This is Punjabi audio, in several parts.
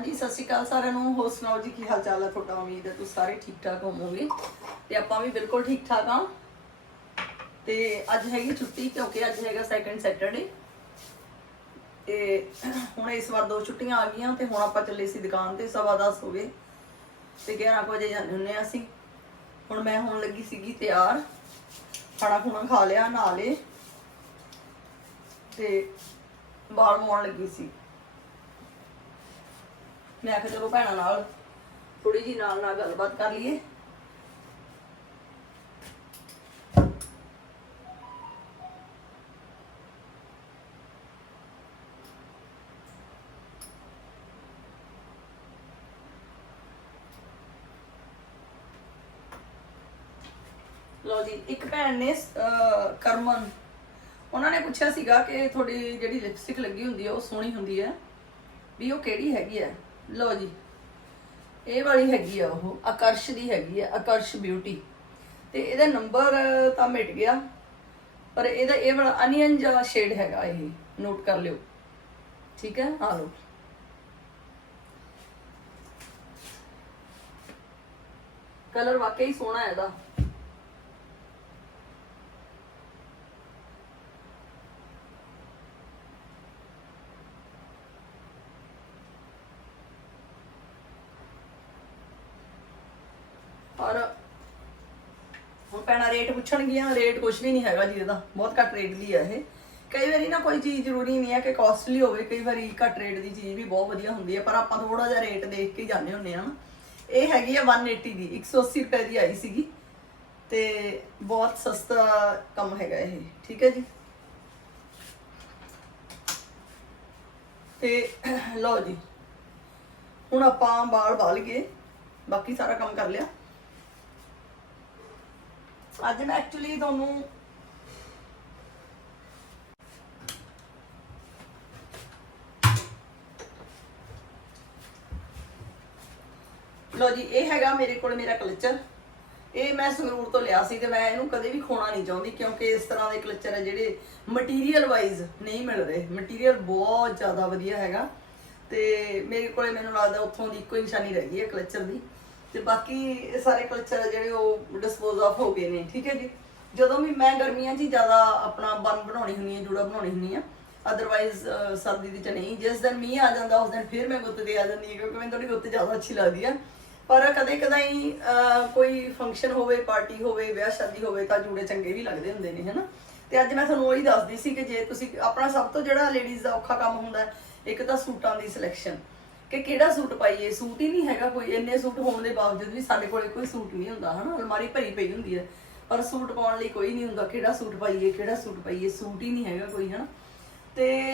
ਹਾਂਜੀ, ਸਤਿ ਸ਼੍ਰੀ ਅਕਾਲ ਸਾਰਿਆਂ ਨੂੰ। ਹੋਰ ਸੁਣਾਓ ਜੀ, ਕੀ ਹਾਲ ਚਾਲ ਹੈ ਤੁਹਾਡਾ? ਉਮੀਦ ਹੈ ਤੁਸੀਂ ਸਾਰੇ ਠੀਕ ਠਾਕ ਹੋਵੋਗੇ ਤੇ ਆਪਾਂ ਵੀ ਬਿਲਕੁਲ ਠੀਕ ਠਾਕ ਆ ਤੇ ਅੱਜ ਹੈਗੀ ਛੁੱਟੀ ਕਿਉਂਕਿ ਅੱਜ ਹੈਗਾ ਸੈਕੰਡ ਸੈਟਰਡੇ ਤੇ ਹੁਣ ਇਸ ਵਾਰ ਦੋ ਛੁੱਟੀਆਂ ਆ ਗਈਆਂ ਤੇ ਹੁਣ ਆਪਾਂ ਚੱਲੇ ਸੀ ਦੁਕਾਨ ਤੇ, ਸਵਾ ਦਸ ਹੋ ਗਏ ਤੇ 11 ਕੁ ਵਜੇ ਜਾਂਦੇ ਹੁੰਨੇ ਆ ਅਸੀਂ। ਹੁਣ ਮੈਂ ਹੋਣ ਲੱਗੀ ਸੀਗੀ ਤਿਆਰ। ਖਾਣਾ ਖੁਣਾ ਖਾ ਲਿਆ, ਨਹਾ ਲਏ ਤੇ ਬਾਹਰ ਮੋਣ ਲੱਗੀ ਸੀ। ਮੈਂ ਕਿਹਾ ਚਲੋ ਭੈਣਾਂ ਨਾਲ ਥੋੜੀ ਜੀ ਨਾਲ ਨਾਲ ਗੱਲਬਾਤ ਕਰ ਲਈਏ। ਲੋ ਜੀ ਇੱਕ ਭੈਣ ਨੇ ਅਹ, ਕਰਮਨ। ਉਹਨਾਂ ਨੇ ਪੁੱਛਿਆ ਸੀਗਾ ਕਿ ਤੁਹਾਡੀ ਜਿਹੜੀ ਲਿਪਸਟਿਕ ਲੱਗੀ ਹੁੰਦੀ ਹੈ ਉਹ ਸੋਹਣੀ ਹੁੰਦੀ ਹੈ। ਵੀ ਉਹ ਕਿਹੜੀ ਹੈਗੀ ਹੈ? ਲੋ ਜੀ। ਇਹ ਵਾਲੀ ਹੈਗੀ ਆ ਉਹ, ਆਕਰਸ਼ ਦੀ ਹੈਗੀ ਆ, ਆਕਰਸ਼ ਬਿਊਟੀ ਤੇ ਇਹਦਾ ਨੰਬਰ ਤਾਂ ਮਿਟ ਗਿਆ, ਪਰ ਇਹਦਾ ਇਹ ਵਾਲਾ ਅਨੀਅਨ ਜਿਹਾ ਸ਼ੇਡ ਹੈਗਾ ਇਹ ਨੋਟ ਕਰ ਲਿਓ। ਠੀਕ ਹੈ? ਆ ਲਓ। ਕਲਰ ਵਾਕਈ ਸੋਹਣਾ ਹੈ ਇਹਦਾ ਔਰ ਹੁਣ ਪੈਣਾ ਰੇਟ ਪੁੱਛਣਗੀਆਂ ਰੇਟ ਕੁਝ ਵੀ ਨਹੀਂ ਹੈਗਾ ਜੀ ਇਹਦਾ ਬਹੁਤ ਘੱਟ ਰੇਟ ਦੀ ਆ ਇਹ। ਕਈ ਵਾਰੀ ਨਾ ਕੋਈ ਚੀਜ਼ ਜ਼ਰੂਰੀ ਨਹੀਂ ਹੈ ਕਿ ਕਾਸਟਲੀ ਹੋਵੇ, ਕਈ ਵਾਰੀ ਘੱਟ ਰੇਟ ਦੀ ਚੀਜ਼ ਵੀ ਬਹੁਤ ਵਧੀਆ ਹੁੰਦੀ ਹੈ, ਪਰ ਆਪਾਂ ਥੋੜਾ ਜਿਹਾ ਰੇਟ ਦੇਖ ਕੇ ਜਾਂਦੇ ਹੁੰਦੇ ਆ ਇਹ ਹੈਗੀ ਆ 180 ਦੀ 180 ਰੁਪਏ ਦੀ ਆਈ ਸੀਗੀ। ਤੇ ਬਹੁਤ ਸਸਤਾ ਕੰਮ ਹੈਗਾ ਇਹ, ਠੀਕ ਹੈ ਜੀ? ਤੇ ਲਓ ਜੀ, ਹੁਣ ਆਪਾਂ ਬਾਲ ਬਾਲ ਗਏ, ਬਾਕੀ ਸਾਰਾ ਕੰਮ ਕਰ ਲਿਆ। ਅੱਜ ਮੈਂ ਐਕਚੁਅਲੀ ਤੁਹਾਨੂੰ ਲੋ ਜੀ, ਇਹ ਹੈਗਾ ਮੇਰੇ ਕੋਲ ਮੇਰਾ ਕਲਚਰ। ਇਹ ਮੈਂ ਸੰਗਰੂਰ ਤੋਂ ਲਿਆ ਸੀ ਤੇ ਮੈਂ ਇਹਨੂੰ ਕਦੇ ਵੀ ਖੋਣਾ ਨਹੀਂ ਚਾਹੁੰਦੀ ਕਿਉਂਕਿ ਇਸ ਤਰ੍ਹਾਂ ਦੇ ਕਲਚਰ ਹੈ ਜਿਹੜੇ ਮਟੀਰੀਅਲ ਵਾਈਜ਼ ਨਹੀਂ ਮਿਲ ਰਹੇ। ਮਟੀਰੀਅਲ ਬਹੁਤ ਜ਼ਿਆਦਾ ਵਧੀਆ ਹੈਗਾ ਤੇ ਮੇਰੇ ਕੋਲੇ ਮੈਨੂੰ ਲੱਗਦਾ ਉੱਥੋਂ ਦੀ ਇੱਕੋ ਹੀ ਨਿਸ਼ਾਨੀ ਰਹਿ ਗਈ ਹੈ ਕਲਚਰ ਦੀ। ਤੇ ਬਾਕੀ ਇਹ ਸਾਰੇ ਕਲਚਰ ਜਿਹੜੇ ਉਹ ਡਿਸਪੋਜ਼ ਆਫ ਹੋ ਗਏ ਨੇ, ਠੀਕ ਹੈ ਜੀ? ਜਦੋਂ ਵੀ ਮੈਂ ਗਰਮੀਆਂ 'ਚ ਹੀ ਜ਼ਿਆਦਾ ਆਪਣਾ ਬਨ ਬਣਾਉਣੀ ਹੁੰਦੀ ਹੈ, ਜੂੜਾ ਬਣਾਉਣੀ ਹੁੰਦੀ ਆ ਅਦਰਵਾਈਜ਼ ਸਰਦੀ ਦੇ ਚ ਨਹੀਂ। ਜਿਸ ਦਿਨ ਮੀਂਹ ਆ ਜਾਂਦਾ, ਉਸ ਦਿਨ ਫਿਰ ਮੈਂ ਗੁੱਤ ਤੇ ਆ ਜਾਂਦੀ ਕਿਉਂਕਿ ਮੈਨੂੰ ਥੋੜੀ ਗੁੱਤ ਜ਼ਿਆਦਾ ਅੱਛੀ ਲੱਗਦੀ ਆ। ਪਰ ਕਦੇ ਕਦਾਈ ਕੋਈ ਫੰਕਸ਼ਨ ਹੋਵੇ ਪਾਰਟੀ ਹੋਵੇ, ਵਿਆਹ ਸ਼ਾਦੀ ਹੋਵੇ, ਤਾਂ ਜੂੜੇ ਚੰਗੇ ਵੀ ਲੱਗਦੇ ਹੁੰਦੇ ਨੇ, ਹਨਾ? ਤੇ ਅੱਜ ਮੈਂ ਤੁਹਾਨੂੰ ਉਹੀ ਦੱਸਦੀ ਸੀ ਕਿ ਜੇ ਤੁਸੀਂ ਆਪਣਾ ਸਭ ਤੋਂ ਜਿਹੜਾ ਲੇਡੀਜ਼ ਦਾ ਔਖਾ ਕੰਮ ਹੁੰਦਾ, ਇੱਕ ਤਾਂ ਸੂਟਾਂ ਦੀ ਸਿਲੈਕਸ਼ਨ ਕਿ ਕਿਹੜਾ ਸੂਟ ਪਾਈਏ? ਸੂਟ ਹੀ ਨਹੀਂ ਹੈਗਾ ਕੋਈ। ਇੰਨੇ ਸੂਟ ਹੋਣ ਦੇ ਬਾਵਜੂਦ ਵੀ ਸਾਡੇ ਕੋਲੇ ਕੋਈ ਸੂਟ ਨਹੀਂ ਹੁੰਦਾ, ਹਨਾ? ਅਲਮਾਰੀ ਭਰੀ ਪਈ ਹੁੰਦੀ ਹੈ। ਪਰ ਸੂਟ ਪਾਉਣ ਲਈ ਕੋਈ ਨਹੀਂ ਹੁੰਦਾ। ਕਿਹੜਾ ਸੂਟ ਪਾਈਏ, ਕਿਹੜਾ ਸੂਟ ਪਾਈਏ? ਸੂਟ ਹੀ ਨਹੀਂ ਹੈਗਾ ਕੋਈ, ਹਨਾ? ਤੇ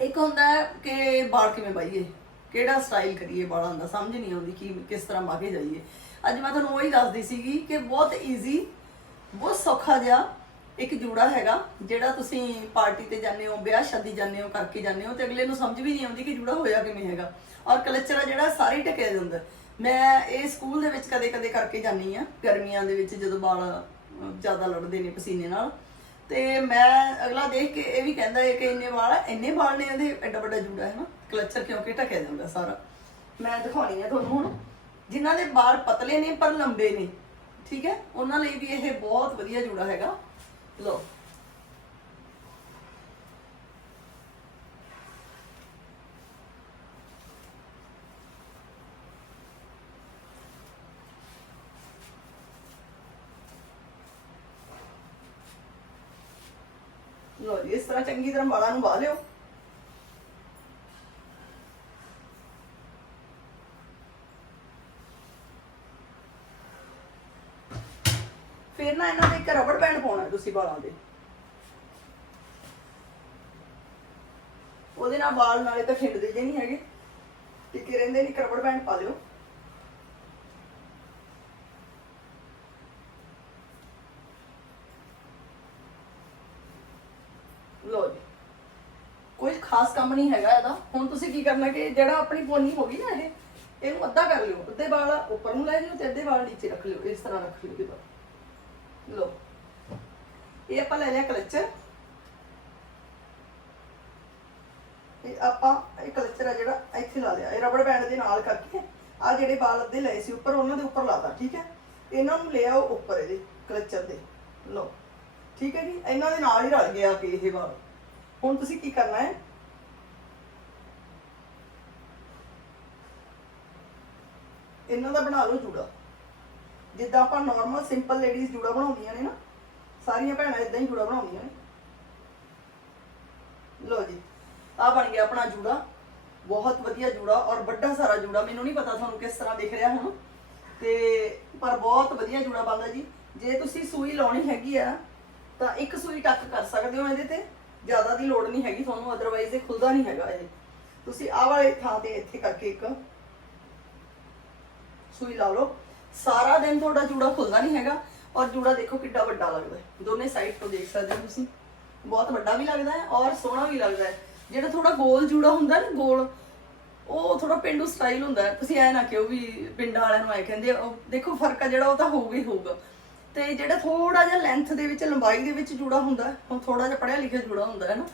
ਇੱਕ ਹੁੰਦਾ ਕਿ ਬਾਲ ਕਿਵੇਂ ਪਾਈਏ? ਕਿਹੜਾ ਸਟਾਈਲ ਕਰੀਏ ਬਾਲਾਂ ਦਾ? ਸਮਝ ਨਹੀਂ ਆਉਂਦੀ ਕਿ ਕਿਸ ਤਰ੍ਹਾਂ ਪਾ ਕੇ ਜਾਈਏ। ਅੱਜ ਮੈਂ ਤੁਹਾਨੂੰ ਉਹੀ ਦੱਸਦੀ ਸੀਗੀ ਕਿ ਬਹੁਤ ਈਜ਼ੀ ਬਹੁਤ ਸੌਖਾ ਜਿਹਾ ਇੱਕ ਜੂੜਾ ਹੈਗਾ, ਜਿਹੜਾ ਤੁਸੀਂ ਪਾਰਟੀ ਤੇ ਜਾਂਦੇ ਹੋ, ਵਿਆਹ ਸ਼ਾਦੀ ਜਾਂਦੇ ਹੋ, ਕਰਕੇ ਜਾਂਦੇ ਹੋ ਤੇ ਅਗਲੇ ਨੂੰ ਸਮਝ ਵੀ ਨਹੀਂ ਆਉਂਦੀ ਕਿ ਜੂੜਾ ਹੋਇਆ ਕਿਵੇਂ ਹੈਗਾ। ਔਰ ਕਲਚਰ ਆ ਜਿਹੜਾ ਸਾਰੇ ਢਕਿਆ ਜਾਂਦਾ। ਮੈਂ ਇਹ ਸਕੂਲ ਦੇ ਵਿੱਚ ਕਦੇ-ਕਦੇ ਕਰਕੇ ਜਾਂਦੀ ਆ ਗਰਮੀਆਂ ਦੇ ਵਿੱਚ ਜਦੋਂ ਵਾਲ ਜ਼ਿਆਦਾ ਲੜਦੇ ਨੇ ਪਸੀਨੇ ਨਾਲ। ਤੇ ਮੈਂ ਅਗਲਾ ਦੇਖ ਕੇ ਇਹ ਵੀ ਕਹਿੰਦਾ ਹੈ ਕਿ ਇੰਨੇ ਵਾਲ ਇੰਨੇ ਵਾਲ ਨੇ ਇਹਦੇ, ਐਡਾ ਵੱਡਾ ਜੂੜਾ ਹੈ ਨਾ। ਕਲਚਰ ਕਿਉਂਕਿ ਢਕਿਆ ਜਾਂਦਾ ਸਾਰਾ। ਮੈਂ ਦਿਖਾਉਣੀ ਆ ਤੁਹਾਨੂੰ ਹੁਣ। ਜਿਨ੍ਹਾਂ ਦੇ ਵਾਲ ਪਤਲੇ ਨੇ ਪਰ ਲੰਬੇ ਨੇ, ਠੀਕ ਹੈ? ਉਹਨਾਂ ਲਈ ਵੀ ਇਹ ਬਹੁਤ ਵਧੀਆ ਜੂੜਾ ਹੈਗਾ। ਲੋ ਲੋ ਜੀ ਇਸ ਤਰ੍ਹਾਂ ਚੰਗੀ ਤਰ੍ਹਾਂ ਵਾਲਾਂ ਨੂੰ ਬਾਹ ਲਿਓ ਫਿਰ ਨਾ ਇਹਨਾਂ ਦੇ ਇੱਕ ਰਬੜ ਬੈਂਡ ਪਾਉਣਾ ਹੈ ਤੁਸੀਂ ਵਾਲਾਂ ਦੇ। ਉਹਦੇ ਨਾਲ ਵਾਲ ਨਾਲੇ ਤਾਂ ਖਿੰਡਦੇ ਜੇ ਨਹੀਂ ਹੈਗੇ। ਟਿੱਕੇ ਰਹਿੰਦੇ ਨਹੀਂ ਰਬੜ ਬੈਂਡ ਪਾ ਲਿਓ ਲੋ ਜੀ। ਕੋਈ ਖਾਸ ਕੰਮ ਨਹੀਂ ਹੈਗਾ ਇਹਦਾ। ਹੁਣ ਤੁਸੀਂ ਕੀ ਕਰਨਾ ਕਿ ਜਿਹੜਾ ਆਪਣੀ ਪੋਨੀ ਹੋ ਗਈ ਨਾ ਇਹ, ਇਹਨੂੰ ਅੱਧਾ ਕਰ ਲਿਓ। ਅੱਧੇ ਵਾਲ ਉੱਪਰ ਨੂੰ ਲੈ ਜਾਓ ਤੇ ਅੱਧੇ ਵਾਲ ਨੀਚੇ ਰੱਖ ਲਿਓ। ਇਸ ਤਰ੍ਹਾਂ ਰੱਖ ਲਿਓ ਇਹਦੇ। ਬਾਅਦ ਲੋ ਇਹ ਆਪਾਂ ਲੈ ਲਿਆ ਕਲਚਰ। ਤੇ ਆਪਾਂ ਇਹ ਕਲਚਰ ਆ ਜਿਹੜਾ ਇੱਥੇ ਲਾ ਲਿਆ। ਇਹ ਰਬੜ ਬੈਂਡ ਦੇ ਨਾਲ ਕਰਕੇ ਆ ਜਿਹੜੇ ਵਾਲ ਅੱਧੇ ਲਏ ਸੀ ਉੱਪਰ, ਉਹਨਾਂ ਦੇ ਉੱਪਰ ਲਾਤਾ ਠੀਕ ਹੈ? ਇਹਨਾਂ ਨੂੰ ਲਿਆਓ ਉੱਪਰ ਇਹਦੇ, ਕਲਚਰ ਦੇ। ਲਓ, ਠੀਕ ਹੈ ਜੀ? ਇਹਨਾਂ ਦੇ ਨਾਲ ਹੀ ਰਲ ਗਿਆ ਕਿ ਇਹ ਵਾਲ। ਹੁਣ ਤੁਸੀਂ ਕੀ ਕਰਨਾ ਹੈ? ਇਹਨਾਂ ਦਾ ਬਣਾ ਲਓ ਜੂੜਾ। ਜਿੱਦਾਂ ਆਪਾਂ ਨਾਰਮਲ ਸਿੰਪਲ ਲੇਡੀਜ਼ ਜੂੜਾ ਬਣਾਉਂਦੀਆਂ ਨੇ ਨਾ ਸਾਰੀਆਂ ਭੈਣਾਂ ਇਦਾਂ ਹੀ ਜੂੜਾ ਬਣਾਉਂਦੀਆਂ ਨੇ। ਲਓ ਜੀ ਆ ਬਣ ਗਿਆ ਆਪਣਾ ਜੂੜਾ। ਬਹੁਤ ਵਧੀਆ ਜੂੜਾ ਔਰ ਵੱਡਾ ਸਾਰਾ ਜੂੜਾ। ਮੈਨੂੰ ਨਹੀਂ ਪਤਾ ਤੁਹਾਨੂੰ ਕਿਸ ਤਰ੍ਹਾਂ ਦਿਖ ਰਿਹਾ ਹੁਣ। ਤੇ, ਪਰ ਬਹੁਤ ਵਧੀਆ ਜੂੜਾ ਬਣਦਾ ਜੀ। ਜੇ ਤੁਸੀਂ ਸੂਈ ਲਾਉਣੀ ਹੈਗੀ ਆ, ਤਾਂ ਇੱਕ ਸੂਈ ਟੱਕ ਕਰ ਸਕਦੇ ਹੋ ਇਹਦੇ ਤੇ। ਜ਼ਿਆਦਾ ਦੀ ਲੋੜ ਨਹੀਂ ਹੈਗੀ ਤੁਹਾਨੂੰ ਅਦਰਵਾਈਜ਼ ਇਹ ਖੁੱਲਦਾ ਨਹੀਂ ਹੈਗਾ ਇਹ। ਤੁਸੀਂ ਆਹ ਵਾਲੇ ਥਾਂ ਤੇ ਇੱਥੇ ਕਰਕੇ ਇੱਕ ਸੂਈ ਲਾ ਲਓ। ਸਾਰਾ ਦਿਨ ਤੁਹਾਡਾ ਜੂੜਾ ਖੁੱਲਦਾ ਨਹੀਂ ਹੈਗਾ। ਔਰ ਜੂੜਾ ਦੇਖੋ ਕਿੱਡਾ ਵੱਡਾ ਲੱਗਦਾ ਹੈ। ਦੋਨੇ ਸਾਈਡ ਤੋਂ ਦੇਖ ਸਕਦੇ ਹੋ ਤੁਸੀਂ। ਬਹੁਤ ਵੱਡਾ ਵੀ ਲੱਗਦਾ ਹੈ ਔਰ ਸੋਹਣਾ ਵੀ ਲੱਗਦਾ ਹੈ। ਜਿਹੜਾ ਥੋੜਾ ਗੋਲ ਜੂੜਾ ਹੁੰਦਾ ਨਾ ਗੋਲ ਉਹ ਥੋੜਾ ਪਿੰਡੂ ਸਟਾਈਲ ਹੁੰਦਾ ਤੁਸੀਂ ਐ ਨਾ ਕਿਉਂ ਵੀ ਪਿੰਡਾਂ ਵਾਲਿਆਂ ਨੂੰ ਐ ਕਹਿੰਦੇ ਉਹ ਦੇਖੋ ਫ਼ਰਕ ਆ ਜਿਹੜਾ ਉਹ ਤਾਂ ਹੋਊਗਾ ਹੀ ਹੋਊਗਾ। ਤੇ ਜਿਹੜਾ ਥੋੜਾ ਜਿਹਾ ਲੈਂਥ ਦੇ ਵਿੱਚ ਲੰਬਾਈ ਦੇ ਵਿੱਚ ਜੂੜਾ ਹੁੰਦਾ ਹੈ, ਉਹ ਥੋੜਾ ਜਿਹਾ ਪੜਿਆ ਲਿਖਿਆ ਜੂੜਾ ਹੁੰਦਾ ਹੈ ਨਾ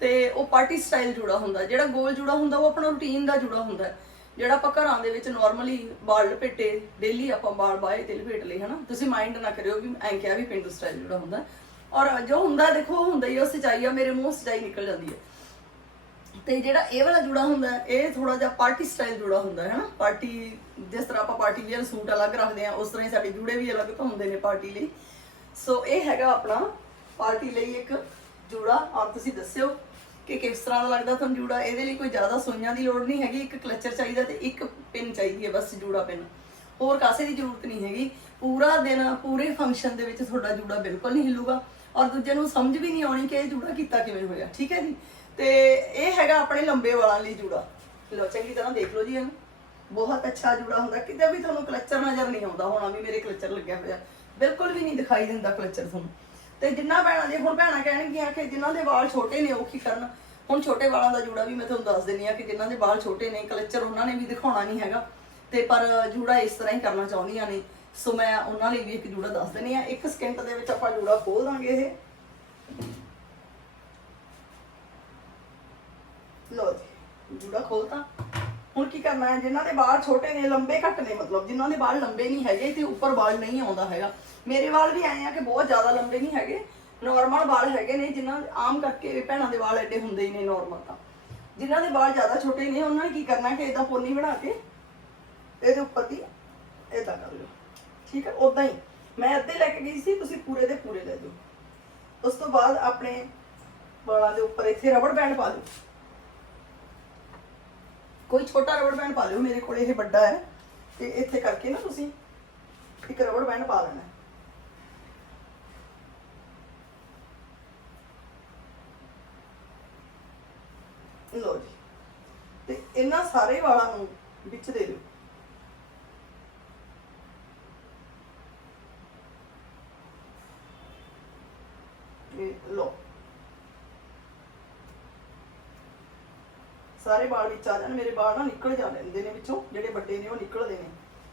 ਤੇ ਉਹ ਪਾਰਟੀ ਸਟਾਈਲ ਜੂੜਾ ਹੁੰਦਾ ਜਿਹੜਾ ਗੋਲ ਜੂੜਾ ਹੁੰਦਾ ਉਹ ਆਪਣਾ ਰੂਟੀਨ ਦਾ ਜੂੜਾ ਹੁੰਦਾ ਜਿਹੜਾ ਆਪਾਂ ਘਰਾਂ ਦੇ ਵਿੱਚ ਨਾਰਮਲੀ ਵਾਲ ਲਪੇਟੇ ਡੇਲੀ ਆਪਾਂ ਬਾਲ ਬਾਏ ਤੇ ਲਪੇਟ ਲਈ ਹਨਾ? ਤੁਸੀਂ ਮਾਈਂਡ ਨਾ ਕਰਿਓ ਵੀ ਐਂ ਕਿਹਾ ਵੀ ਪਿੰਡੂ ਸਟਾਈਲ ਜੂੜਾ ਹੁੰਦਾ। ਔਰ ਜੋ ਹੁੰਦਾ, ਦੇਖੋ ਉਹ ਹੁੰਦਾ ਹੀ ਉਹ ਸਚਾਈ ਆ, ਮੇਰੇ ਮੂੰਹ ਸਚਾਈ ਨਿਕਲ ਜਾਂਦੀ ਹੈ ਤੇ ਜਿਹੜਾ ਇਹ ਵਾਲਾ ਜੂੜਾ ਹੁੰਦਾ, ਇਹ ਥੋੜਾ ਜਿਹਾ ਪਾਰਟੀ ਸਟਾਈਲ ਜੁੜਾ ਹੁੰਦਾ ਹੈ ਨਾ ਪਾਰਟੀ ਜਿਸ ਤਰ੍ਹਾਂ ਆਪਾਂ ਪਾਰਟੀ ਵੀਅਰ ਸੂਟ ਅਲੱਗ ਰੱਖਦੇ ਆ, ਉਸ ਤਰ੍ਹਾਂ ਹੀ ਸਾਡੇ ਜੂੜੇ ਵੀ ਅਲੱਗ ਤੋਂ ਹੁੰਦੇ ਨੇ ਪਾਰਟੀ ਲਈ। ਸੋ ਇਹ ਹੈਗਾ ਆਪਣਾ ਪਾਰਟੀ ਲਈ ਇੱਕ ਜੁੜਾ। ਔਰ ਤੁਸੀਂ ਦੱਸਿਓ ਕਿ ਕਿਸ ਤਰ੍ਹਾਂ ਦਾ ਲੱਗਦਾ ਤੁਹਾਨੂੰ ਜੂੜਾ? ਇਹਦੇ ਲਈ ਕੋਈ ਜ਼ਿਆਦਾ ਸੂਈਆਂ ਦੀ ਲੋੜ ਨਹੀਂ ਹੈਗੀ, ਇੱਕ ਕਲਚਰ ਚਾਹੀਦਾ ਤੇ ਇੱਕ ਪਿਨ ਚਾਹੀਦੀ ਹੈ, ਬਸ ਜੂੜਾ ਪਿਨ। ਹੋਰ ਕਾਸੇ ਦੀ ਜ਼ਰੂਰਤ ਨਹੀਂ ਹੈਗੀ। ਪੂਰਾ ਦਿਨ, ਪੂਰੇ ਫੰਕਸ਼ਨ ਦੇ ਵਿੱਚ ਤੁਹਾਡਾ ਜੂੜਾ ਬਿਲਕੁਲ ਨਹੀਂ ਹਿੱਲੂਗਾ। ਔਰ ਦੂਜੇ ਨੂੰ ਸਮਝ ਵੀ ਨਹੀਂ ਆਉਣੀ ਕਿ ਇਹ ਜੂੜਾ ਕੀਤਾ ਕਿਵੇਂ ਹੋਇਆ, ਠੀਕ ਹੈ ਜੀ? ਤੇ ਇਹ ਹੈਗਾ ਆਪਣੇ ਲੰਬੇ ਵਾਲਾਂ ਲਈ ਜੂੜਾ। ਲਓ, ਚੰਗੀ ਤਰ੍ਹਾਂ ਦੇਖ ਲਓ ਜੀ ਇਹਨੂੰ। ਬਹੁਤ ਅੱਛਾ ਜੂੜਾ ਹੁੰਦਾ। ਕਿਤੇ ਵੀ ਤੁਹਾਨੂੰ ਕਲਚਰ ਨਜ਼ਰ ਨਹੀਂ ਆਉਂਦਾ ਹੋਣਾ ਵੀ ਮੇਰੇ ਕਲਚਰ ਲੱਗਿਆ ਹੋਇਆ। ਬਿਲਕੁਲ ਵੀ ਨਹੀਂ ਦਿਖਾਈ ਦਿੰਦਾ ਕਲਚਰ ਤੁਹਾਨੂੰ। ਤੇ ਜਿੰਨਾ ਭੈਣਾਂ ਦੇ ਹੁਣ ਭੈਣਾਂ ਕਹਿਣਗੀਆਂ ਕਿ ਜਿਨ੍ਹਾਂ ਦੇ ਵਾਲ ਛੋਟੇ ਨੇ ਉਹ ਕੀ ਕਰਨ? ਹੁਣ ਛੋਟੇ ਵਾਲਾਂ ਦਾ ਜੂੜਾ ਵੀ ਮੈਂ ਤੁਹਾਨੂੰ ਦੱਸ ਦਿੰਨੀ ਆ ਕਿ ਜਿਨ੍ਹਾਂ ਦੇ ਵਾਲ ਛੋਟੇ ਨੇ, ਕਲਚਰ ਉਹਨਾਂ ਨੇ ਵੀ ਦਿਖਾਉਣਾ ਨਹੀਂ ਹੈਗਾ। ਤੇ ਪਰ ਜੂੜਾ ਇਸ ਤਰ੍ਹਾਂ ਹੀ ਕਰਨਾ ਚਾਹੁੰਦੀਆਂ ਨੇ। ਸੋ ਮੈਂ ਉਹਨਾਂ ਲਈ ਵੀ ਇੱਕ ਜੂੜਾ ਦੱਸ ਦਿੰਨੀ ਆ ਇੱਕ ਸਕਿੰਟ ਦੇ ਵਿੱਚ ਆਪਾਂ ਜੂੜਾ ਖੋਲ ਦਾਂਗੇ ਇਹ। ਲੋ ਜੀ, ਜੂੜਾ ਖੋਲਤਾ। ਹੁਣ ਕੀ ਕਰਨਾ ਹੈ? ਜਿਨ੍ਹਾਂ ਦੇ ਵਾਲ ਛੋਟੇ ਨੇ, ਲੰਬੇ ਘੱਟ ਨੇ ਮਤਲਬ, ਜਿਨ੍ਹਾਂ ਦੇ ਵਾਲ ਲੰਬੇ ਨਹੀਂ ਹੈਗੇ, ਤੇ ਉੱਪਰ ਵਾਲ ਨਹੀਂ ਆਉਂਦਾ ਹੈਗਾ। ਮੇਰੇ ਵਾਲ ਵੀ ਆਏ ਆ ਕਿ ਬਹੁਤ ਜ਼ਿਆਦਾ ਲੰਬੇ ਨਹੀਂ ਹੈਗੇ ਨਾਰਮਲ ਵਾਲ ਹੈਗੇ ਨੇ, ਜਿਨ੍ਹਾਂ ਆਮ ਕਰਕੇ ਭੈਣਾਂ ਦੇ ਵਾਲ ਐਡੇ ਹੁੰਦੇ ਹੀ ਨੇ ਨਾਰਮਲ ਤਾਂ। ਜਿਨ੍ਹਾਂ ਦੇ ਵਾਲ ਜ਼ਿਆਦਾ ਛੋਟੇ ਨੇ, ਉਹਨਾਂ ਨੇ ਕੀ ਕਰਨਾ ਕਿ ਇਦਾਂ ਪੋਨੀ ਬਣਾ ਕੇ ਇਹਦੇ ਉੱਪਰ ਦੀ ਇਦਾਂ ਕਰ ਲਿਓ। ਠੀਕ ਹੈ? ਉਦਾਂ ਹੀ। ਮੈਂ ਅੱਧੇ ਲੈ ਕੇ ਗਈ ਸੀ, ਤੁਸੀਂ ਪੂਰੇ ਦੇ ਪੂਰੇ ਲੈ ਦਿਓ ਉਸ ਤੋਂ ਬਾਅਦ ਆਪਣੇ ਵਾਲਾਂ ਦੇ ਉੱਪਰ ਇੱਥੇ ਰਬੜ ਬੈਂਡ ਪਾ ਦਿਓ। ਕੋਈ ਛੋਟਾ ਰਬੜ ਬੈਂਡ ਪਾ ਲਿਓ, ਮੇਰੇ ਕੋਲ ਇਹ ਵੱਡਾ ਹੈ, ਤੇ ਇੱਥੇ ਕਰਕੇ ਨਾ ਤੁਸੀਂ ਇੱਕ ਰਬੜ ਬੈਂਡ ਪਾ ਲੈਣਾ ਹੈ। ਲਓ ਜੀ, ਤੇ ਇਹਨਾਂ ਸਾਰੇ ਵਾਲਾਂ ਨੂੰ ਵਿੱਚ ਦੇ ਦਿਓ ਲੋ ਸਾਰੇ ਵਾਲ ਵਿੱਚ ਆ ਜਾਣ, ਮੇਰੇ ਵਾਲ ਨਾ ਨਿਕਲ ਜਾ ਲੈਂਦੇ ਨੇ ਵਿੱਚੋਂ, ਜਿਹੜੇ ਵੱਡੇ ਨੇ ਉਹ ਨਿਕਲਦੇ ਨੇ।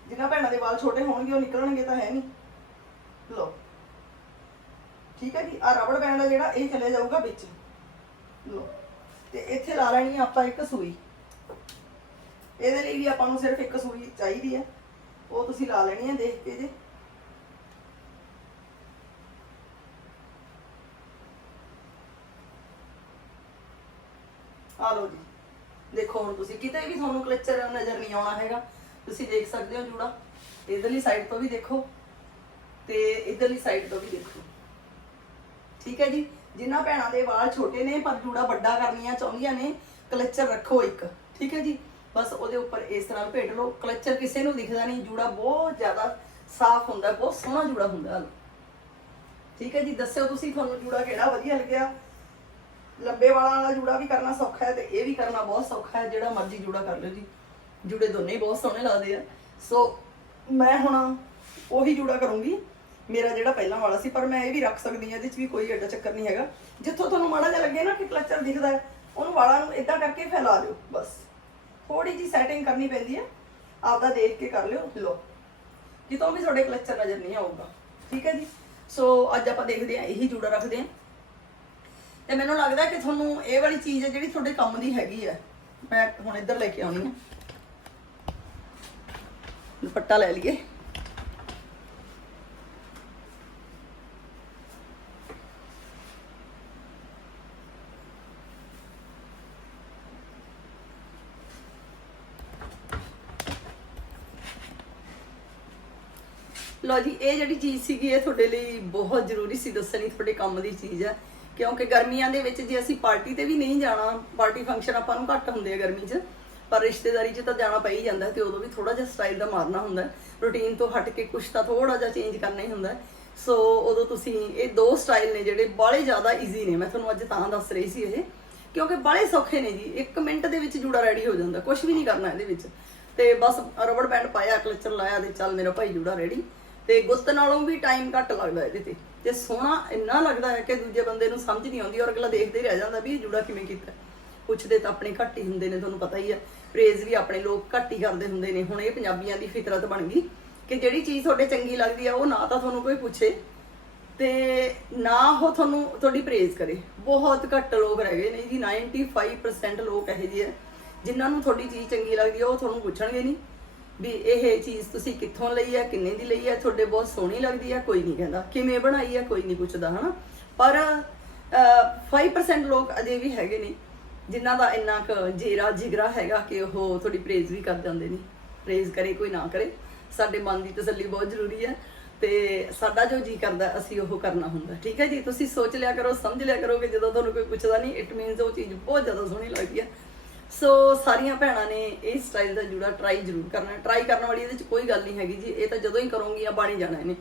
ਜਿਨ੍ਹਾਂ ਭੈਣਾਂ ਦੇ ਵਾਲ ਛੋਟੇ ਹੋਣਗੇ, ਉਹ ਨਿਕਲਣਗੇ ਤਾਂ ਹੈ ਨਹੀਂ। ਲਓ। ਠੀਕ ਹੈ ਜੀ ਆ ਰਬੜ ਬੈਂਡ ਆ ਜਿਹੜਾ, ਇਹ ਚਲੇ ਜਾਊਗਾ ਵਿੱਚ। ਲਓ। ਤੇ ਇੱਥੇ ਲਾ ਲੈਣੀ ਆ ਆਪਾਂ ਇੱਕ ਸੂਈ। ਇਹਦੇ ਲਈ ਵੀ ਆਪਾਂ ਨੂੰ ਸਿਰਫ ਇੱਕ ਸੂਈ ਚਾਹੀਦੀ ਹੈ। ਉਹ ਤੁਸੀਂ ਲਾ ਲੈਣੀ ਹੈ, ਦੇਖ ਕੇ ਜੇ। ਆ ਲਓ ਜੀ। ਦੇਖੋ ਤੁਸੀਂ, ਕਿਤੇ ਵੀ ਤੁਹਾਨੂੰ ਕਲਚਰ ਨਜ਼ਰ ਨਹੀਂ ਆਉਣਾ ਹੈਗਾ। ਤੁਸੀਂ ਦੇਖ ਸਕਦੇ ਹੋ ਜੂੜਾ। ਇਧਰਲੀ ਸਾਈਡ ਤੋਂ ਵੀ ਦੇਖੋ ਤੇ ਇਧਰਲੀ ਸਾਈਡ ਤੋਂ ਵੀ ਦੇਖੋ। ਠੀਕ ਹੈ ਜੀ? ਜਿਨ੍ਹਾਂ ਭੈਣਾਂ ਦੇ ਵਾਲ ਛੋਟੇ ਨੇ, ਪਰ ਜੂੜਾ ਵੱਡਾ ਕਰਨੀਆਂ ਚਾਹੁੰਦੀਆਂ ਨੇ, ਕਲਚਰ ਰੱਖੋ ਇੱਕ। ਠੀਕ ਹੈ ਜੀ? ਬਸ ਉਹਦੇ ਉੱਪਰ ਇਸ ਤਰ੍ਹਾਂ ਭੇਟ ਲਓ। ਕਲਚਰ ਕਿਸੇ ਨੂੰ ਦਿਖਦਾ ਨਹੀਂ। ਜੂੜਾ ਬਹੁਤ ਜ਼ਿਆਦਾ ਸਾਫ਼ ਹੁੰਦਾ, ਬਹੁਤ ਸੋਹਣਾ ਜੂੜਾ ਹੁੰਦਾ। ਠੀਕ ਹੈ ਜੀ? ਦੱਸਿਓ ਤੁਸੀਂ ਤੁਹਾਨੂੰ ਜੂੜਾ ਕਿਹੜਾ ਵਧੀਆ ਲੱਗਿਆ। ਲੰਬੇ ਵਾਲਾਂ ਵਾਲਾ ਜੂੜਾ ਵੀ ਕਰਨਾ ਸੌਖਾ ਹੈ ਤੇ ਇਹ ਵੀ ਕਰਨਾ ਬਹੁਤ ਸੌਖਾ ਹੈ, ਜਿਹੜਾ ਮਰਜ਼ੀ ਜੂੜਾ ਕਰ ਲਿਓ ਜੀ। ਜੂੜੇ ਦੋਨੇ ਹੀ ਬਹੁਤ ਸੋਹਣੇ ਲੱਗਦੇ ਆ। ਸੋ ਮੈਂ ਹੁਣ ਉਹੀ ਜੂੜਾ ਕਰੂੰਗੀ। ਮੇਰਾ ਜਿਹੜਾ ਪਹਿਲਾਂ ਵਾਲਾ ਸੀ, ਪਰ ਮੈਂ ਇਹ ਵੀ ਰੱਖ ਸਕਦੀ ਹਾਂ, ਇਹਦੇ 'ਚ ਵੀ ਕੋਈ ਐਡਾ ਚੱਕਰ ਨਹੀਂ ਹੈਗਾ। ਜਿੱਥੋਂ ਤੁਹਾਨੂੰ ਮਾੜਾ ਜਿਹਾ ਲੱਗੇ ਨਾ ਕਿ ਕਲਚਰ ਦਿਖਦਾ ਹੈ, ਉਹਨੂੰ ਵਾਲਾਂ ਨੂੰ ਇਦਾਂ ਕਰਕੇ ਫੈਲਾ ਦਿਓ, ਬਸ। ਥੋੜੀ ਜੀ ਸੈਟਿੰਗ ਕਰਨੀ ਪੈਂਦੀ ਹੈ। ਆਪਦਾ ਦੇਖ ਕੇ ਕਰ ਲਿਓ ਲੋ ਕਿਤੋਂ ਵੀ ਤੁਹਾਡੇ ਕਲਚਰ ਨਜ਼ਰ ਨਹੀਂ ਆਊਗਾ। ਠੀਕ ਹੈ ਜੀ? ਸੋ ਅੱਜ ਆਪਾਂ ਦੇਖਦੇ ਹਾਂ, ਇਹੀ ਜੂੜਾ ਰੱਖਦੇ ਹਾਂ। ਤੇ ਮੈਨੂੰ ਲੱਗਦਾ ਕਿ ਤੁਹਾਨੂੰ ਇਹ ਵਾਲੀ ਚੀਜ਼ ਹੈ ਜਿਹੜੀ ਤੁਹਾਡੇ ਕੰਮ ਦੀ ਹੈਗੀ ਹੈ ਮੈਂ ਹੁਣ ਇੱਧਰ ਲੈ ਕੇ ਆਉਣੀ ਆ। ਦੁਪੱਟਾ ਲੈ ਲਈਏ। ਲੋ ਜੀ, ਇਹ ਜਿਹੜੀ ਚੀਜ਼ ਸੀਗੀ, ਇਹ ਤੁਹਾਡੇ ਲਈ ਬਹੁਤ ਜ਼ਰੂਰੀ ਸੀ, ਦੱਸਣੀ ਤੁਹਾਡੇ ਕੰਮ ਦੀ ਚੀਜ਼ ਹੈ ਕਿਉਂਕਿ ਗਰਮੀਆਂ ਦੇ ਵਿੱਚ ਜੇ ਅਸੀਂ ਪਾਰਟੀ ਤੇ ਵੀ ਨਹੀਂ ਜਾਣਾ, ਪਾਰਟੀ ਫੰਕਸ਼ਨ ਆਪਾਂ ਨੂੰ ਘੱਟ ਹੁੰਦੇ ਆ ਗਰਮੀ 'ਚ। ਪਰ ਰਿਸ਼ਤੇਦਾਰੀ 'ਚ ਤਾਂ ਜਾਣਾ ਪਈ ਜਾਂਦਾ ਤੇ ਉਦੋਂ ਵੀ ਥੋੜਾ ਜਿਹਾ ਸਟਾਈਲ ਦਾ ਮਾਰਨਾ ਹੁੰਦਾ ਰੂਟੀਨ ਤੋਂ ਹਟ ਕੇ ਕੁਛ ਤਾਂ ਥੋੜਾ ਜਿਹਾ ਚੇਂਜ ਕਰਨਾ ਹੀ ਹੁੰਦਾ ਸੋ ਉਦੋਂ ਤੁਸੀਂ ਇਹ ਦੋ ਸਟਾਈਲ ਨੇ ਜਿਹੜੇ ਬਾਲੇ ਜ਼ਿਆਦਾ ਈਜ਼ੀ ਨੇ। ਮੈਂ ਤੁਹਾਨੂੰ ਅੱਜ ਤਾਂ ਦੱਸ ਰਹੀ ਸੀ ਇਹ। ਕਿਉਂਕਿ ਬਾਲੇ ਸੌਖੇ ਨੇ ਜੀ। 1 ਮਿੰਟ ਦੇ ਵਿੱਚ ਜੂੜਾ ਰੈਡੀ ਹੋ ਜਾਂਦਾ। ਕੁਝ ਵੀ ਨਹੀਂ ਕਰਨਾ ਇਹਦੇ ਵਿੱਚ। ਤੇ ਬਸ ਰਬੜ ਬੈਂਡ ਪਾਇਆ ਕਲਚਰ ਲਾਇਆ ਤੇ ਚੱਲ ਮੇਰਾ ਭਾਈ ਜੂੜਾ ਰੈਡੀ ਤੇ ਗੁੱਤ ਨਾਲੋਂ ਵੀ ਟਾਈਮ ਘੱਟ ਲੱਗਦਾ ਇਹਦੇ ਤੇ। ਤੇ ਸੋਹਣਾ ਇੰਨਾ ਲੱਗਦਾ ਹੈ ਕਿ ਦੂਜੇ ਬੰਦੇ ਨੂੰ ਸਮਝ ਨਹੀਂ ਆਉਂਦੀ ਔਰ ਅਗਲਾ ਦੇਖਦੇ ਰਹਿ ਜਾਂਦਾ ਵੀ ਇਹ ਜੁੜਾ ਕਿਵੇਂ ਕੀਤਾ ਪੁੱਛਦੇ ਤਾਂ ਆਪਣੇ ਘੱਟ ਹੀ ਹੁੰਦੇ ਨੇ, ਤੁਹਾਨੂੰ ਪਤਾ ਹੀ ਹੈ ਪ੍ਰੇਜ਼ ਵੀ ਆਪਣੇ ਲੋਕ ਘੱਟ ਹੀ ਕਰਦੇ ਹੁੰਦੇ ਨੇ। ਹੁਣ ਇਹ ਪੰਜਾਬੀਆਂ ਦੀ ਫਿਤਰਤ ਬਣ ਗਈ ਕਿ ਜਿਹੜੀ ਚੀਜ਼ ਤੁਹਾਡੇ ਚੰਗੀ ਲੱਗਦੀ ਆ, ਉਹ ਨਾ ਤਾਂ ਤੁਹਾਨੂੰ ਕੋਈ ਪੁੱਛੇ ਤੇ ਨਾ ਉਹ ਤੁਹਾਨੂੰ ਤੁਹਾਡੀ ਪ੍ਰੇਜ਼ ਕਰੇ। ਬਹੁਤ ਘੱਟ ਲੋਕ ਰਹਿ ਗਏ ਨੇ ਜੀ। 95% ਲੋਕ ਇਹੋ ਜਿਹੇ ਆ। ਜਿਨ੍ਹਾਂ ਨੂੰ ਤੁਹਾਡੀ ਚੀਜ਼ ਚੰਗੀ ਲੱਗਦੀ ਆ, ਉਹ ਤੁਹਾਨੂੰ ਪੁੱਛਣਗੇ ਨਹੀਂ। ਵੀ ਇਹ ਚੀਜ਼ ਤੁਸੀਂ ਕਿੱਥੋਂ ਲਈ ਹੈ ਕਿੰਨੇ ਦੀ ਲਈ ਹੈ ਤੁਹਾਡੇ ਬਹੁਤ ਸੋਹਣੀ ਲੱਗਦੀ ਹੈ ਕੋਈ ਨਹੀਂ ਕਹਿੰਦਾ। ਕਿਵੇਂ ਬਣਾਈ ਹੈ ਕੋਈ ਨਹੀਂ ਪੁੱਛਦਾ ਹਨਾ? ਪਰ ਅਹ, 5% ਲੋਕ ਅਜੇ ਵੀ ਹੈਗੇ ਨੇ ਜਿਨ੍ਹਾਂ ਦਾ ਇੰਨਾ ਕੁ ਜੇਰਾ ਜਿਗਰਾ ਹੈਗਾ ਕਿ ਉਹ ਤੁਹਾਡੀ ਪ੍ਰੇਜ਼ ਵੀ ਕਰ ਜਾਂਦੇ ਨੇ। ਪ੍ਰੇਜ਼ ਕਰੇ ਕੋਈ ਨਾ ਕਰੇ। ਸਾਡੇ ਮਨ ਦੀ ਤਸੱਲੀ ਬਹੁਤ ਜ਼ਰੂਰੀ ਹੈ ਤੇ ਸਾਡਾ ਜੋ ਜੀ ਕਰਦਾ ਅਸੀਂ ਉਹ ਕਰਨਾ ਹੁੰਦਾ। ਠੀਕ ਹੈ ਜੀ? ਤੁਸੀਂ ਸੋਚ ਲਿਆ ਕਰੋ ਸਮਝ ਲਿਆ ਕਰੋ ਕਿ ਜਦੋਂ ਤੁਹਾਨੂੰ ਕੋਈ ਪੁੱਛਦਾ ਨਹੀਂ ਇਟ ਮੀਨਸ ਉਹ ਚੀਜ਼ ਬਹੁਤ ਜ਼ਿਆਦਾ ਸੋਹਣੀ ਲੱਗਦੀ ਹੈ ਸੋ ਸਾਰੀਆਂ ਭੈਣਾਂ ਨੇ ਇਹ ਸਟਾਈਲ ਦਾ ਜੂੜਾ ਟਰਾਈ ਜ਼ਰੂਰ ਕਰਨਾ। ਟਰਾਈ ਕਰਨ ਵਾਲੀ ਇਹਦੇ ਵਿੱਚ ਕੋਈ ਗੱਲ ਨਹੀਂ ਹੈਗੀ ਜੀ। ਇਹ ਤਾਂ ਜਦੋਂ ਹੀ ਕਰੋਗੀਆਂ ਬਣ ਜਾਣਾ ਇਹਨੇ।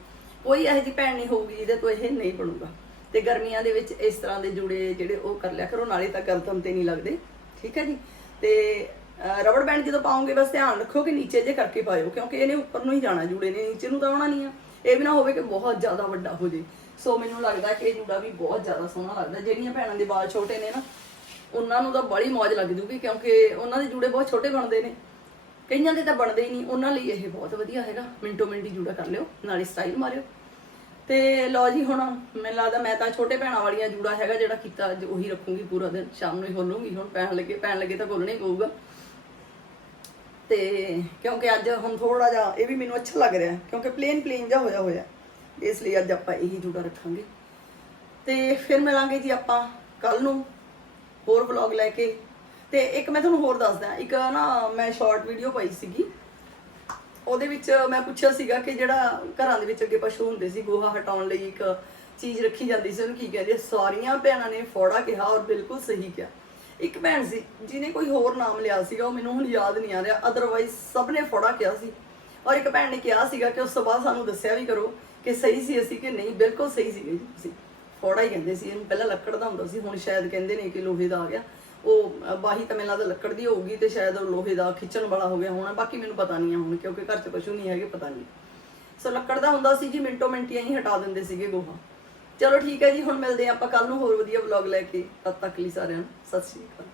ਕੋਈ ਇਹੋ ਜਿਹੀ ਭੈਣ ਨਹੀਂ ਹੋਊਗੀ ਜਿਹਦੇ ਤੋਂ ਇਹ ਨਹੀਂ ਬਣੂਗਾ। ਤੇ ਗਰਮੀਆਂ ਦੇ ਵਿੱਚ ਇਸ ਤਰ੍ਹਾਂ ਦੇ ਜੂੜੇ ਜਿਹੜੇ ਉਹ ਕਰ ਲਿਆ ਕਰੋ, ਨਾਲੇ ਤਾਂ ਗਰਦਨ ਤੇ ਨਹੀਂ ਲੱਗਦੇ। ਠੀਕ ਹੈ ਜੀ? ਤੇ ਰਬੜ ਬੈਂਡ ਜਦੋਂ ਪਾਉਂਗੇ ਬਸ ਧਿਆਨ ਰੱਖੋ ਕਿ ਨੀਚੇ ਜੇ ਕਰਕੇ ਪਾਇਓ, ਕਿਉਂਕਿ ਇਹਨੇ ਉੱਪਰ ਨੂੰ ਹੀ ਜਾਣਾ ਜੂੜੇ ਨੇ, ਨੀਚੇ ਨੂੰ ਤਾਂ ਆਉਣਾ ਨਹੀਂ ਆ। ਇਹ ਵੀ ਨਾ ਹੋਵੇ ਕਿ ਬਹੁਤ ਜ਼ਿਆਦਾ ਵੱਡਾ ਹੋ ਜੇ। ਸੋ ਮੈਨੂੰ ਲੱਗਦਾ ਕਿ ਇਹ ਜੂੜਾ ਵੀ ਬਹੁਤ ਜ਼ਿਆਦਾ ਸੋਹਣਾ ਲੱਗਦਾ। ਜਿਹੜੀਆਂ ਭੈਣਾਂ ਦੇ ਵਾਲ ਛੋਟੇ ਨੇ ਨਾ ਉਹਨਾਂ ਨੂੰ ਤਾਂ ਬੜੀ ਮੌਜ ਲੱਗ ਜੂਗੀ ਕਿਉਂਕਿ ਉਹਨਾਂ ਦੇ ਜੂੜੇ ਬਹੁਤ ਛੋਟੇ ਬਣਦੇ ਨੇ। ਕਈਆਂ ਦੇ ਤਾਂ ਬਣਦੇ ਹੀ ਨਹੀਂ, ਉਹਨਾਂ ਲਈ ਇਹ ਬਹੁਤ ਵਧੀਆ ਹੈਗਾ। ਮਿੰਟੋ ਮਿੰਟੀ ਜੂੜਾ ਕਰ ਲਿਓ, ਨਾਲੇ ਸਟਾਈਲ ਮਾਰਿਓ। ਤੇ ਲਓ ਜੀ ਹੁਣ ਮੈਨੂੰ ਲੱਗਦਾ ਮੈਂ ਤਾਂ ਛੋਟੇ ਭੈਣਾਂ ਵਾਲੀਆਂ ਜੂੜਾ ਹੈਗਾ ਜਿਹੜਾ ਕੀਤਾ, ਅੱਜ ਉਹੀ ਰੱਖੂੰਗੀ ਪੂਰਾ ਦਿਨ, ਸ਼ਾਮ ਨੂੰ ਹੀ ਖੋਲੂੰਗੀ। ਹੁਣ ਪੈਣ ਲੱਗੇ ਪੈਣ ਲੱਗੇ ਤਾਂ ਖੋਲਣਾ ਹੀ ਪਊਗਾ। ਤੇ ਕਿਉਂਕਿ ਅੱਜ ਹੁਣ ਥੋੜਾ ਜਿਹਾ ਇਹ ਵੀ ਮੈਨੂੰ ਅੱਛਾ ਲੱਗ ਰਿਹਾ, ਕਿਉਂਕਿ ਪਲੇਨ ਪਲੇਨ ਜਿਹਾ ਹੋਇਆ ਹੋਇਆ। ਇਸ ਲਈ ਅੱਜ ਆਪਾਂ ਇਹੀ ਜੂੜਾ ਰੱਖਾਂਗੇ। ਤੇ ਫਿਰ ਮਿਲਾਂਗੇ ਜੀ ਆਪਾਂ ਕੱਲ ਨੂੰ। ਹੋਰ ਵਲੌਗ ਲੈ ਕੇ। ਤੇ ਇੱਕ ਮੈਂ ਤੁਹਾਨੂੰ ਹੋਰ ਦੱਸਦਾ, ਇੱਕ ਨਾ ਮੈਂ ਸ਼ਾਰਟ ਵੀਡੀਓ ਪਾਈ ਸੀਗੀ। ਉਹਦੇ ਵਿੱਚ ਮੈਂ ਪੁੱਛਿਆ ਸੀਗਾ ਕਿ ਜਿਹੜਾ ਘਰਾਂ ਦੇ ਵਿੱਚ ਅੱਗੇ ਪਸ਼ੂ ਹੁੰਦੇ ਸੀ, ਗੋਹਾ ਹਟਾਉਣ ਲਈ ਇੱਕ ਚੀਜ਼ ਰੱਖੀ ਜਾਂਦੀ ਸੀ, ਉਹਨੂੰ ਕੀ ਕਹਿੰਦੇ ਆ? ਸਾਰੀਆਂ ਭੈਣਾਂ ਨੇ ਫੋੜਾ ਕਿਹਾ ਔਰ ਬਿਲਕੁਲ ਸਹੀ ਕਿਹਾ। ਇੱਕ ਭੈਣ ਸੀ, ਜਿਹਨੇ ਕੋਈ ਹੋਰ ਨਾਮ ਲਿਆ ਸੀਗਾ, ਉਹ ਮੈਨੂੰ ਹੁਣ ਯਾਦ ਨਹੀਂ ਆ ਰਿਹਾ ਅਦਰਵਾਈਜ਼ ਸਭ ਨੇ ਫੋੜਾ ਕਿਹਾ ਸੀ। ਔਰ ਇੱਕ ਭੈਣ ਨੇ ਕਿਹਾ ਸੀਗਾ ਕਿ ਉਸ ਤੋਂ ਬਾਅਦ ਸਾਨੂੰ ਦੱਸਿਆ ਵੀ ਕਰੋ ਕਿ ਸਹੀ ਸੀ ਅਸੀਂ ਕਿ ਨਹੀਂ, ਬਿਲਕੁਲ ਸਹੀ ਸੀਗੇ ਜੀ ਤੁਸੀਂ ਫੋੜਾ ਹੀ ਕਹਿੰਦੇ ਸੀ ਇਹਨੂੰ ਪਹਿਲਾਂ ਲੱਕੜ ਦਾ ਹੁੰਦਾ ਸੀ ਹੁਣ ਸ਼ਾਇਦ ਕਹਿੰਦੇ ਨੇ ਕਿ ਲੋਹੇ ਦਾ ਆ ਗਿਆ। ਉਹ ਅ, ਬਾਹੀ ਤਾਂ ਮੈਨੂੰ ਲੱਗਦਾ ਲੱਕੜ ਦੀ ਹੋਊਗੀ ਤੇ ਸ਼ਾਇਦ ਉਹ ਲੋਹੇ ਦਾ ਖਿੱਚਣ ਵਾਲਾ ਹੋ ਗਿਆ ਹੋਣਾ ਬਾਕੀ ਮੈਨੂੰ ਪਤਾ ਨਹੀਂ ਆ ਹੁਣ ਕਿਉਂਕਿ ਘਰ 'ਚ ਪਸ਼ੂ ਨਹੀਂ ਹੈਗੇ ਪਤਾ ਨਹੀਂ। ਸੋ ਲੱਕੜ ਦਾ ਹੁੰਦਾ ਸੀ ਜੀ ਮਿੰਟੋ ਮਿੰਟੀਆਂ ਹੀ ਹਟਾ ਦਿੰਦੇ ਸੀਗੇ ਗੋਹਾ। ਚਲੋ ਠੀਕ ਹੈ ਜੀ ਹੁਣ ਮਿਲਦੇ ਹਾਂ ਆਪਾਂ ਕੱਲ ਨੂੰ ਹੋਰ ਵਧੀਆ ਵਲੌਗ ਲੈ ਕੇ। ਤਦ ਤੱਕ ਲਈ ਸਾਰਿਆਂ ਨੂੰ ਸਤਿ ਸ਼੍ਰੀ ਅਕਾਲ।